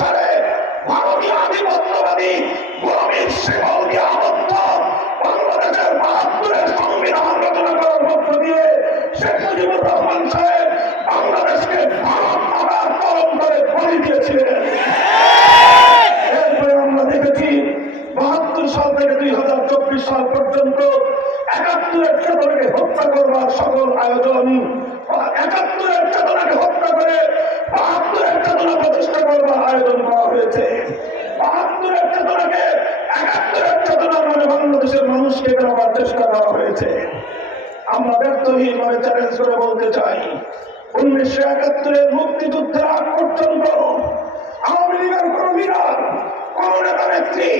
সালে ভারতীয় আধিপত্যবাদী শিকল দিয়ে আবদ্ধ বাংলাদেশের বাহাত্তরের সংবিধান রচনা করার মধ্য দিয়ে শেখ মুজিবুর রহমান সাহেব বাংলাদেশকে ভারত মাতার কলম করে বলি দিয়েছিলেন। এরপরে আমরা দেখেছি বাহাত্তর সাল থেকে দুই হাজার চব্বিশ সাল পর্যন্ত একাত্তরের চেতনাকে হত্যা করবার সকল আয়োজন, একাত্তরের চেতনাকে দেওয়ার করা হয়েছে। আমরা ব্যর্থহীনভাবে চ্যালেঞ্জ করে বলতে চাই, উনিশশো একাত্তরের মুক্তিযুদ্ধের আগ পর্যন্ত আওয়ামী লীগের কর্মীরা কোন নেতা নেত্রী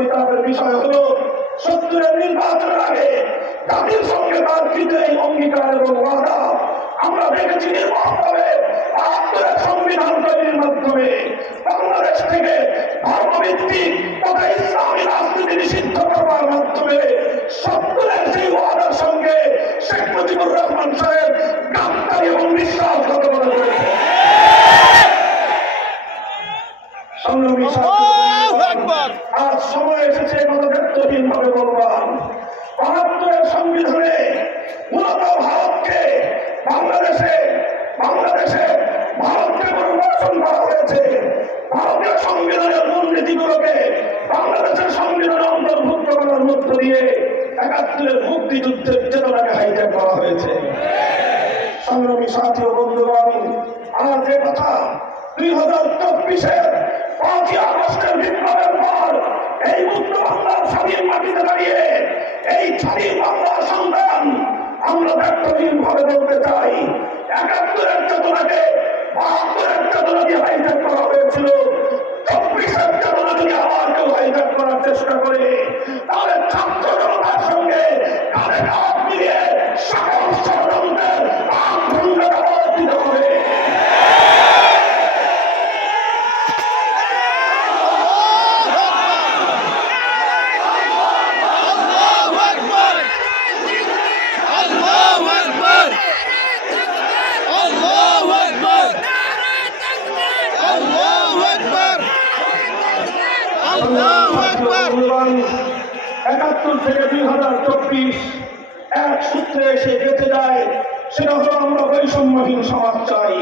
পরিতাপের বিষয় হলো সত্তরের নির্বাচনের আগে জাতির সঙ্গে তার কৃত এই অঙ্গীকার এবং ওয়াদা আমরা দেখেছি বাহাত্তরের সংবিধান তৈরির মাধ্যমে বাংলাদেশ থেকে ধর্মভিত্তিক তথা ইসলামী রাজনীতি নিষিদ্ধ করবার মাধ্যমে সত্তরের সেই ওয়াদার সঙ্গে শেখ মুজিবুর রহমান সাহেব গাদ্দারি এবং বিশ্বাসঘাতকতা করেছে সংগ্রামী সময় এসেছে কথা ব্যক্তহীন ভাবে বলবার বাহাত্তরের সংবিধানে মূলত ভারতকে বাংলাদেশে বাংলাদেশে ভারতকে পরিবর্তন করা হয়েছে। ভারতীয় সংবিধানের মূলনীতিগুলোকে বাংলাদেশের সংবিধানে অন্তর্ভুক্ত করার মধ্য দিয়ে একাত্তরের মুক্তিযুদ্ধের চেতনাকে হাইজ্যাক করা হয়েছে। সংগ্রামী সাথী ও বন্ধুগণ আমার যে কথা দুই হাজার চব্বিশের পাঁচই আগস্টের বিপ্লবের ব্যর্থহীন ভাবে বলতে চাই। একাত্তরের চেতনাকে বাহাত্তরের চেতনাকে হাইজ্যাক করা হয়েছিল। একাত্তর থেকে দুই হাজার চব্বিশ এক সূত্রে এসে বেঁচে যায়, সেটা হলো আমরা বৈষম্যহীন সমাজ চাই।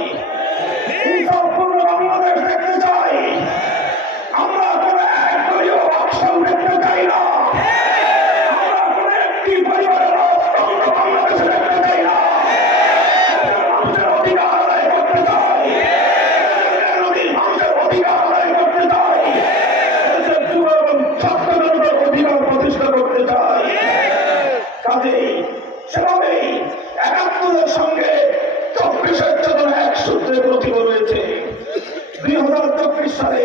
সূত্রে প্রতিভা রয়েছে। দুই হাজার চব্বিশ সালে